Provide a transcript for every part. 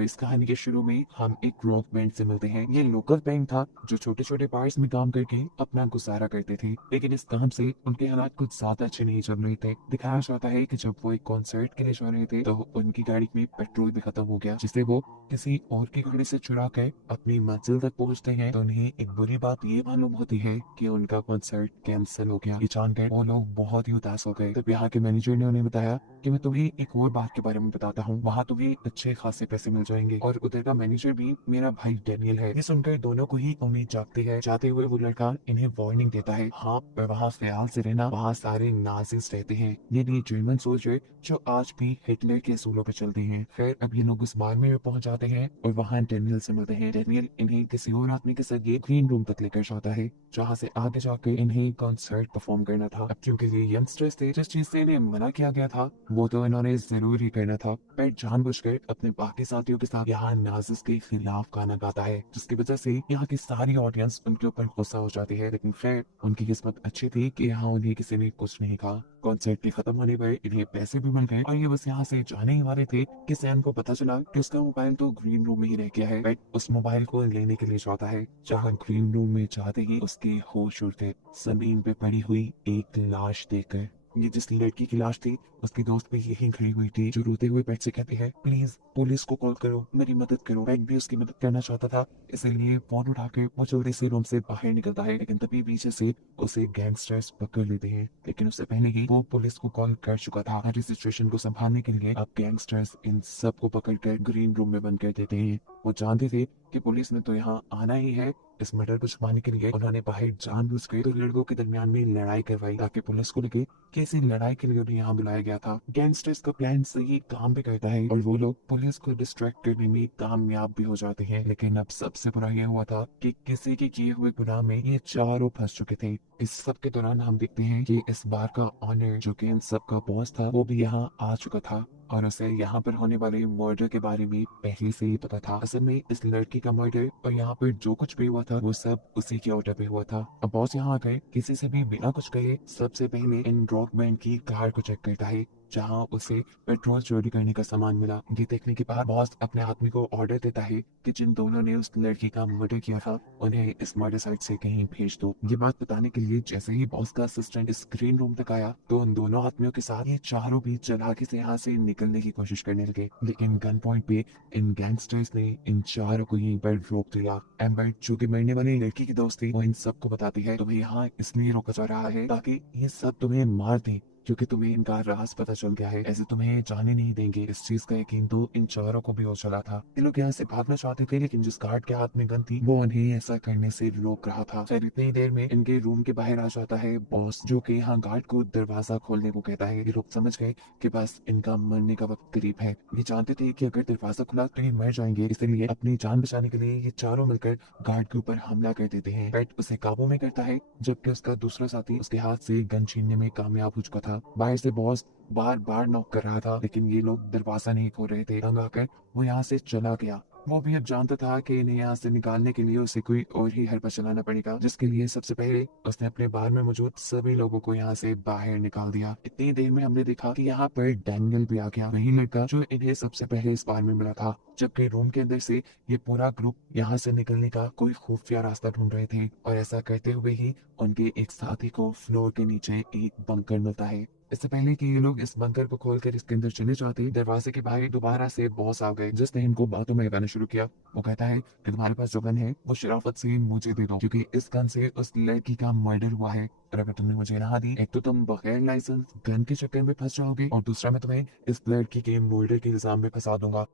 तो इस कहानी के शुरू में हम एक रॉक बैंड से मिलते हैं। ये लोकल बैंड था जो छोटे छोटे बार्स में काम करके अपना गुजारा करते थे, लेकिन इस काम से उनके हालात कुछ ज्यादा अच्छे नहीं चल रहे थे। दिखाया जाता है कि जब वो एक कॉन्सर्ट के लिए जा रहे थे तो उनकी गाड़ी में पेट्रोल भी खत्म हो गया, जिससे वो किसी और की गाड़ी से चुरा कर अपनी मंजिल तक पहुंचते हैं। तो उन्हें एक बुरी बात ये मालूम होती है कि उनका कॉन्सर्ट कैंसिल हो गया। ये जानकर वो लोग बहुत ही उदास हो गए। तब यहाँ के मैनेजर ने उन्हें बताया कि मैं तुम्हें एक और बात के बारे में बताता हूँ, वहाँ तुम्हें अच्छे खासे पैसे मिल जाएंगे। और उधर का मैनेजर भी मेरा भाई डैनियल है। ये सुनकर दोनों को ही उम्मीद जागती है। जाते हुए वो लड़का इन्हें वार्निंग देता है, हाँ पर वहाँ ख्याल से रहना, वहाँ सारे नाजिस रहते हैं, ये नहीं जर्मन सोल्जर जो आज भी हिटलर के असूलों पर चलते हैं। फिर अब ये लोग उस बार में पहुंच जाते हैं और वहाँ डैनियल से मिलते हैं। डैनियल इन्हें किसी और आदमी के साथ ये ग्रीन रूम तक लेकर जाता है, जहाँ से आगे जाकर इन्हें कॉन्सर्ट परफॉर्म करना था। अब क्योंकि ये यंगस्टर्स थे, जिस चीज से इन्हें मना किया गया था वो तो इन्होंने जरूर ही करना था। पर जानबूझकर अपने बाकी साथियों के साथ यहाँ नाजिस के खिलाफ गाना गाता है, जिसकी वजह से यहाँ की सारी ऑडियंस उनके ऊपर गुस्सा हो जाती है। लेकिन फिर उनकी किस्मत अच्छी थी कि यहाँ उन्हें किसी ने कुछ नहीं कहा। कॉन्सर्ट के खत्म होने पर इन्हें पैसे भी मिल गए और ये बस यहाँ से जाने ही वाले थे कि सैम को पता चला कि उसका मोबाइल तो ग्रीन रूम में ही रह गया है। बट उस मोबाइल को लेने के लिए जाता है, जहाँ ग्रीन रूम में जाते ही उसके होश उड़ते जमीन पे पड़ी हुई एक लाश देखकर। ये जिस लड़की की लाश थी उसकी दोस्त भी यहीं खड़ी हुई थी, जो रोते हुए पेट से कहती है, प्लीज पुलिस को कॉल करो, मेरी मदद करो। पेट भी उसकी मदद करना चाहता था, इसलिए फोन उठाकर वो जल्दी से रूम से बाहर निकलता है। लेकिन तभी पीछे से उसे गैंगस्टर्स पकड़ लेते हैं। लेकिन उससे पहले ही वो पुलिस को कॉल कर चुका था। हर सिचुएशन को संभालने के लिए अब गैंगस्टर्स इन सबको पकड़कर ग्रीन रूम में बंद कर देते हैं। वो जानते थे कि पुलिस ने तो यहाँ आना ही है। इस मर्डर को छुपाने के लिए उन्होंने बाहर जानबूझकर तो लड़कों के दरमियान में लड़ाई करवाई, ताकि पुलिस को लगे कि इसी लड़ाई के लिए उन्हें यहाँ बुलाया गया था। गैंगस्टर्स का प्लान सही काम भी करता है और वो लोग पुलिस को डिस्ट्रैक्ट करने में कामयाब भी हो जाते हैं। लेकिन अब सबसे बुरा यह हुआ था कि किसी के किए हुए गुनाह में ये चारों फंस चुके थे। इस सब के दौरान हम देखते हैं कि इस बार का ऑनर जो कि इन सब का बॉस था वो भी यहाँ आ चुका था और उसे यहाँ पर होने वाले मर्डर के बारे में पहले से ही पता था। असल में इस लड़की का मर्डर और यहाँ पर जो कुछ भी हुआ था वो सब उसी के ऑर्डर पे हुआ था। अब बॉस यहाँ आ गए, किसी से भी बिना कुछ कहे सबसे पहले इन रॉक बैंड की कार को चेक करता है, जहाँ उसे पेट्रोल चोरी करने का सामान मिला। ये देखने के बाद बॉस अपने आदमी को ऑर्डर देता है कि जिन दोनों ने उस लड़की का मर्डर किया था उन्हें इस मर्डर साइट से कहीं भेज दो। ये बात बताने के लिए जैसे ही बॉस का असिस्टेंट स्क्रीन रूम तक आया तो उन दोनों आदमियों के साथ ये चारों भी चालाकी से यहाँ से निकलने की कोशिश करने लगे। लेकिन गन पॉइंट पे इन गैंगस्टर्स ने इन चारों को यहीं पर रोक दिया। एम्बर जो कि मरने वाली लड़की की दोस्त थी वो इन सबको बताती है, तुम्हें यहाँ इसलिए रोका जा रहा है ताकि ये सब तुम्हें मार दें, क्योंकि तुम्हें इनका राज पता चल गया है, ऐसे तुम्हें जाने नहीं देंगे। इस चीज का यकीन तो इन चारों को भी हो चला था। ये लोग यहाँ से भागना चाहते थे, लेकिन जिस गार्ड के हाथ में गन थी वो उन्हें ऐसा करने से रोक रहा था। फिर इतनी देर में इनके रूम के बाहर आ जाता है बॉस, जो कि यहाँ गार्ड को दरवाजा खोलने को कहता है। ये लोग समझ गए कि बस इनका मरने का वक्त करीब है। ये जानते थे कि अगर दरवाजा खुला तो ये मर जाएंगे, इसलिए अपनी जान बचाने के लिए ये चारों मिलकर गार्ड के ऊपर हमला कर देते हैं। पेट उसे काबू में करता है, जबकि उसका दूसरा साथी उसके हाथ से गन छीनने में कामयाब हो चुका था। बाहर से बॉस बार बार नॉक कर रहा था, लेकिन ये लोग दरवाजा नहीं खोल रहे थे। तंग आकर वो यहाँ से चला गया। वो भी अब जानता था कि इन्हें यहाँ से निकालने के लिए उसे कोई और ही हरबा चलाना पड़ेगा, जिसके लिए सबसे पहले उसने अपने बार में मौजूद सभी लोगों को यहाँ से बाहर निकाल दिया। इतनी देर में हमने देखा कि यहाँ पर डैनियल भी आ गया, वही लड़का जो इन्हें सबसे पहले इस बार में मिला था। जबकि रूम के अंदर से ये पूरा ग्रुप यहाँ से निकलने का कोई खुफिया रास्ता ढूंढ रहे थे, और ऐसा करते हुए ही उनके एक साथी को फ्लोर के नीचे एक बंकर मिलता है। इससे पहले कि ये लोग इस बंकर को खोलकर इसके अंदर चले जाते, दरवाजे के बाहर दोबारा से बॉस आ गए, जिसने इनको बातों में लगाना शुरू किया। वो कहता है कि तुम्हारे पास जो गन है वो शराफत से मुझे दे दो, क्योंकि इस गन से उस लड़की का मर्डर हुआ है, और अगर तुमने मुझे ना दी, एक तो तुम बगैर लाइसेंस गन के चक्कर में फंस जाओगे, और दूसरा मैं तुम्हें इस लड़की के मर्डर के इल्जाम में फंसा दूंगा।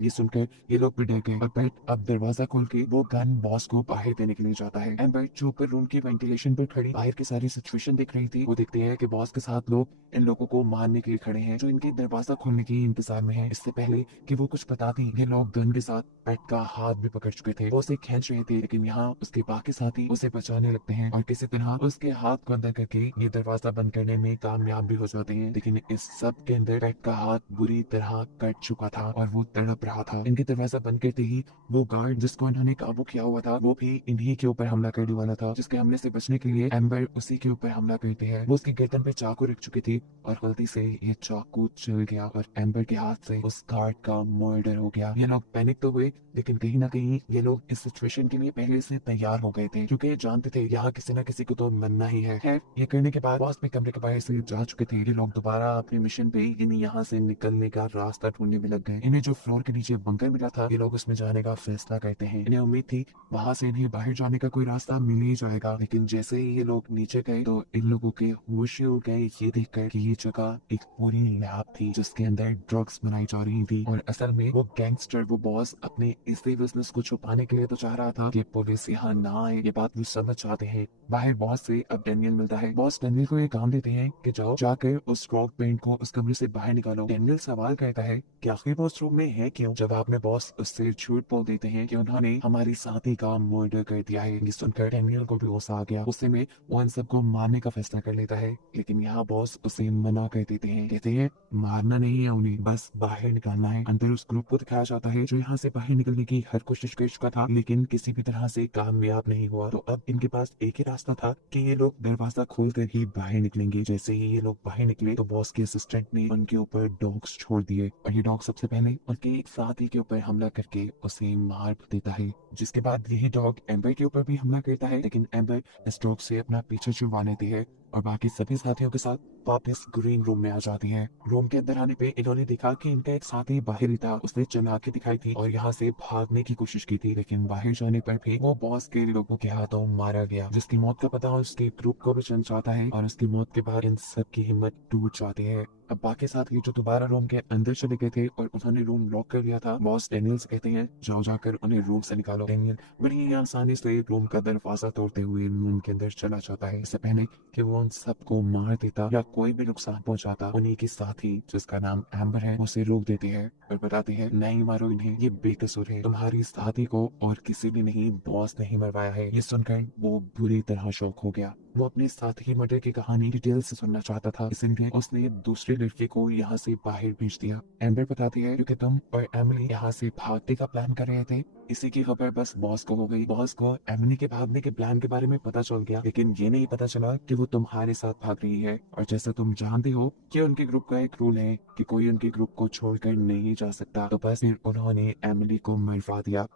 ये सुनकर ये लोग भी डर गए और पेट अब दरवाजा खोल के वो गन बॉस को बाहर देने के लिए जाता है। एम्बर जो ऊपर रूम की वेंटिलेशन पर खड़ी बाहर की सारी सिचुएशन देख रही थी, वो देखते हैं कि बॉस के साथ लोग इन लोगों को मारने के लिए खड़े हैं, जो इनके दरवाजा खोलने के इंतजार में है। इससे पहले कि वो कुछ बताती, ये लोग गन के साथ पेट का हाथ भी पकड़ चुके थे, वो उसे खींच रहे थे, लेकिन यहाँ उसके बाकी साथी उसे बचाने लगते हैं और किसी तरह उसके हाथ को अंदर करके ये दरवाजा बंद करने में कामयाब भी हो जाते हैं। लेकिन इस सब के अंदर पेट का हाथ बुरी तरह कट चुका था और वो तड़प रहा था। इनके दरवाजा बंद करते ही वो गार्ड जिसको इन्होंने काबू किया हुआ था वो भी इन्हीं के ऊपर हमला करने वाला था, जिसके हमले से बचने के लिए एम्बर उसी के ऊपर हमला करते हैं। वो उसकी गर्दन पे चाकू रख चुकी थी और गलती से ये चाकू चल गया और एम्बर के हाथ से उस गार्ड का मर्डर हो गया। ये लोग पैनिक तो हुए, लेकिन कहीं ना कहीं ये लोग इस सिचुएशन के लिए पहले से तैयार हो गए थे, क्योंकि ये जानते थे यहाँ किसी न किसी को तो मरना ही है। खैर, ये करने के बाद बॉस भी कमरे के बाहर से जा चुके थे। ये लोग दोबारा अपने मिशन पे इन्हें यहाँ से निकलने का रास्ता ढूंढने में लग गए। इन्हें जो फ्लोर के नीचे बंकर मिला था, ये लोग उसमें जाने का फैसला करते हैं। इन्हें उम्मीद थी वहां से इन्हें बाहर जाने का कोई रास्ता मिल ही जाएगा, लेकिन जैसे ही ये लोग नीचे गए तो इन लोगों के होश ही उड़ गए ये देखकर कि ये जगह एक पूरी लैब थी जिसके अंदर ड्रग्स बनाई जा रही थी। और असल में वो गैंगस्टर, वो बॉस अपने इसी बिजनेस को छुपाने के लिए तो चाह रहा था कि पुलिस यहाँ ना आए। ये बात वो समझ जाते हैं। बाहर बॉस से अब डेनियल मिलता है। बॉस डेनियल को ये काम देते हैं कि जाओ जाकर उस रॉक पेंट को उस कमरे से बाहर निकालो। डेनियल सवाल करता है कि आखिर वो उस रूम में है क्यों। जवाब में बॉस उससे झूठ बोल देते हैं कि उन्होंने हमारी साथी का मर्डर कर दिया है। ये सुनकर डेनियल को भी गुस्सा आ गया। गुस्से में वो इन सबको मारने का फैसला कर लेता है, लेकिन यहाँ बॉस उसे मना कर देते हैं। कहते हैं मारना नहीं है उन्हें, बस बाहर निकालना है। अंदर उस ग्रुप को दिखाया जाता है जो यहाँ से बाहर निकलने की हर कोशिश कर चुका था, लेकिन किसी भी तरह से कामयाब नहीं हुआ। तो अब इनके पास एक ही रास्ता था कि ये लोग दरवाजा खोलकर ही बाहर निकलेंगे। जैसे ही ये लोग बाहर निकले तो बॉस के असिस्टेंट ने उनके ऊपर डॉग्स छोड़ दिए और ये डॉग सबसे पहले उनके एक साथी के ऊपर हमला करके उसे मार देता है, जिसके बाद यही डॉग एम्बर के ऊपर भी हमला करता है। लेकिन एम्बर इस डॉग से अपना पीछे छुड़वा लेती है और बाकी सभी साथियों के साथ वापस ग्रीन रूम में आ जाती है। रूम के अंदर आने पे इन्होंने देखा कि इनका एक साथी बाहर ही था। उसने चलाकी दिखाई थी और यहाँ से भागने की कोशिश की थी, लेकिन बाहर जाने पर भी वो बॉस के लोगों के हाथों मारा गया, जिसकी मौत का पता उसके ग्रुप को भी चल जाता है और उसकी मौत के बाद इन सब की हिम्मत टूट जाती है। अब बाकी साथी जो दोबारा रूम के अंदर चले गए थे और उन्होंने रूम लॉक कर लिया था, बॉस डेनियल से कहते हैं जाओ जाकर उन्हें रूम से निकालो। डेनियल बड़ी ही आसानी से रूम का दरवाजा तोड़ते हुए रूम के अंदर चला जाता है। इससे पहले कि वो उन सबको मार देता या कोई भी नुकसान पहुंचाता, उन्हीं की साथी जिसका नाम एम्बर है उसे रोक देती है और बताती है नहीं मारो इन्हें, ये बेकसूर है, तुम्हारी साथी को और किसी भी नहीं, बॉस नहीं मरवाया है। ये सुनकर वो बुरी तरह शॉक हो गया। वो अपने साथी की मर्डर की कहानी डिटेल से सुनना चाहता था, इसलिए उसने दूसरे लड़के को यहाँ से बाहर भेज दिया। एम्बर बताती है क्योंकि तुम और एमिली यहाँ से भागने का प्लान कर रहे थे। इसी की खबर बस बॉस को हो गई। बॉस को एमिली के भागने के प्लान के बारे में पता चल गया, लेकिन ये नहीं पता चला कि वो तुम्हारे साथ भाग रही है। और जैसा तुम जानते हो कि उनके ग्रुप का एक रूल है कि कोई उनके ग्रुप को छोड़कर नहीं जा सकता, तो बस फिर उन्होंने एमिली को मरवा दिया।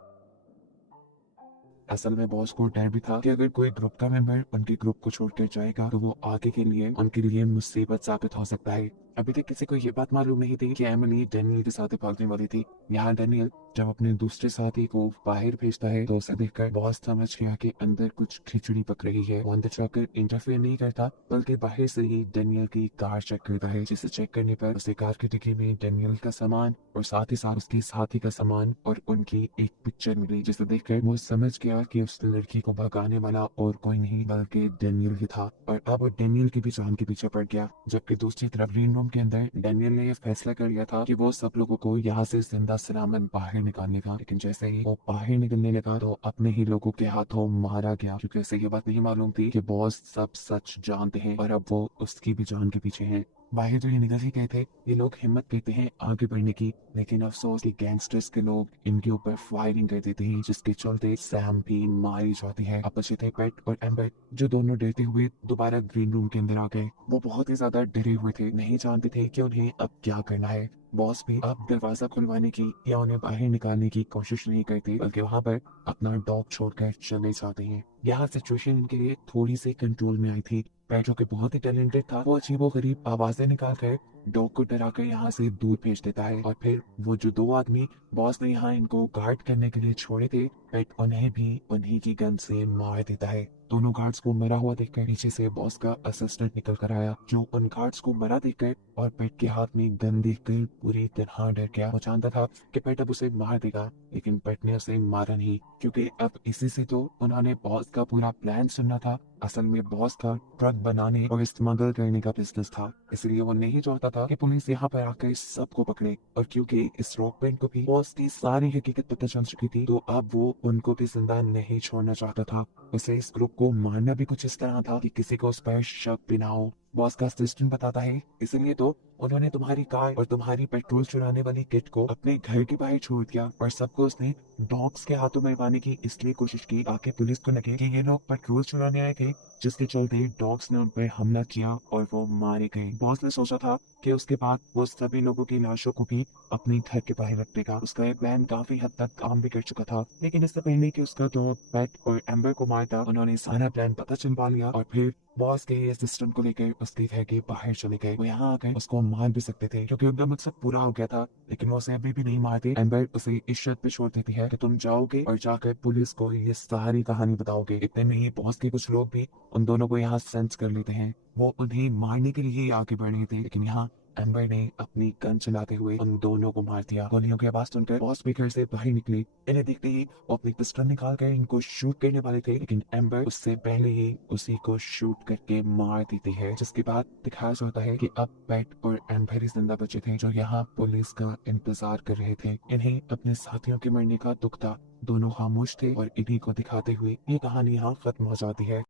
असल में बॉस को डर भी था कि अगर कोई ग्रुप का मेंबर उनके ग्रुप को छोड़कर जाएगा तो वो आगे के लिए उनके लिए मुसीबत साबित हो सकता है। अभी तक किसी को ये बात मालूम नहीं थी कि एमिली डेनियल के साथ भागने वाली थी। यहाँ डेनियल जब अपने दूसरे साथी को बाहर भेजता है तो उसे देखकर बॉस समझ गया कि अंदर कुछ खिचड़ी पक रही है। वो अंदर जाकर इंटरफेयर नहीं करता, बल्कि बाहर से ही डेनियल की कार चेक करता है, जिसे चेक करने पर उसे कार की डिक्की में डेनियल का सामान और साथ ही साथ उसके साथी का सामान और उनकी एक पिक्चर मिली, जिसे देखकर वो समझ गया कि उस लड़की को भगाने वाला और कोई नहीं बल्कि डेनियल ही था। और अब वो डेनियल की भी जान के पीछे पड़ गया। जबकि दूसरी तरफ ग्रीन रूम के अंदर डेनियल ने यह फैसला कर लिया था कि वो सब लोगों को यहाँ से जिंदा सलामत बाहर निकालने का, लेकिन जैसे ही वो बाहर निकलने लगा तो अपने ही लोगों के हाथों मारा गया, क्योंकि उसे ये बात नहीं मालूम थी कि बॉस सब सच जानते हैं और अब वो उसकी भी जान के पीछे हैं। बाहर जो ये निकल ही गए थे, ये लोग हिम्मत करते हैं आगे बढ़ने की, लेकिन अफसोस कि गैंगस्टर्स के लोग इनके ऊपर फायरिंग कर देते हैं, जिसके चलते सैम भी मारी जाती है। अब बचे थे पेट और एम्बर, जो दोनों डरते हुए दोबारा ग्रीन रूम के अंदर आ गए। वो बहुत ही ज्यादा डरे हुए थे, नहीं जानते थे कि उन्हें अब क्या करना है। बॉस भी अब दरवाजा खुलवाने की या उन्हें बाहर निकालने की कोशिश नहीं करते, बल्कि वहां पर अपना डॉग छोड़कर चले जाते हैं। यहाँ सिचुएशन इनके लिए थोड़ी सी कंट्रोल में आई थी। पैट जो कि बहुत ही टैलेंटेड था, वो अजीबोगरीब आवाजें निकाल कर डॉग को डराकर यहाँ से दूर भेज देता है। और फिर वो जो दो आदमी बॉस ने यहाँ इनको गार्ड करने के लिए छोड़े थे, पेट उन्हें भी उन्हीं की गन से मार देता है। दोनों गार्ड्स को मरा हुआ देखकर नीचे से बॉस का असिस्टेंट निकल कर आया, जो उन गार्ड्स को मरा देखकर और पेट के हाथ में गन देखकर पूरी तरह डर गया। वो जानता था कि पेट अब उसे मार देगा, लेकिन पेट ने उसे मारा नहीं, क्योंकि अब इसी से तो उन्होंने बॉस का पूरा प्लान सुनना था। असल में बॉस का ड्रग बनाने और स्मगल करने का बिजनेस था, इसलिए वो नहीं चाहता था कि पुलिस यहाँ पर आकर सबको पकड़े। और क्योंकि इस रॉक बैंड को भी बॉस की सारी हकीकत पता चल चुकी थी, तो अब वो उनको भी जिंदा नहीं छोड़ना चाहता था। उसे इस ग्रुप को मारना भी कुछ इस तरह था कि किसी को उस पर शक भी ना हो। बॉस का असिस्टेंट बताता है इसलिए तो उन्होंने तुम्हारी कार और तुम्हारी पेट्रोल चुराने वाली किट को अपने घर के बाहर छोड़ दिया और सबको उसने डॉग्स के हाथों मरवाने की इसलिए कोशिश की ताकि पुलिस को लगे कि ये लोग पेट्रोल चुराने आए थे, जिसके चलते डॉग्स ने उन पर हमला किया और वो मारे गए। बॉस ने सोचा था कि उसके बाद वो सभी लोगों की लाशों को भी अपने घर के बाहर रख देगा। उसका ये प्लान काफी हद तक काम भी कर चुका था, लेकिन इससे पहले कि उसका डॉग पेट और एम्बर को मारता, उन्होंने सारा प्लान पता चलवा लिया और फिर बॉस के ये सिस्टम को लेकर उसके घर के बाहर चले गए। वो यहाँ आकर उसको मार भी सकते थे क्योंकि उनका मकसद पूरा हो गया था, लेकिन वो उसे अभी भी नहीं मारते। एम्बर उसे इस शर्त पे छोड़ देती है कि तुम जाओगे और जाकर पुलिस को ये सारी कहानी बताओगे। इतने में ही बॉस के कुछ लोग भी उन दोनों को यहाँ सेंस कर लेते हैं। वो उन्हें मारने के लिए ही आगे बढ़ रहे थे, लेकिन यहाँ एम्बर ने अपनी गन चलाते हुए उन दोनों को मार दिया। गोलियों की आवाज सुनकर बॉस भी घर से बाहर निकली। इन्हें देखते ही वो अपनी पिस्टल निकाल कर इनको शूट करने वाले थे, लेकिन एम्बर उससे पहले ही उसी को शूट करके मार देती है, जिसके बाद दिखाया जाता है कि अब पेट और एम्बर ही जिंदा बचे थे जो यहाँ पुलिस का इंतजार कर रहे थे। इन्हें अपने साथियों के मरने का दुख था। दोनों खामोश थे और इन्हीं को दिखाते हुए ये कहानी यहाँ खत्म हो जाती है।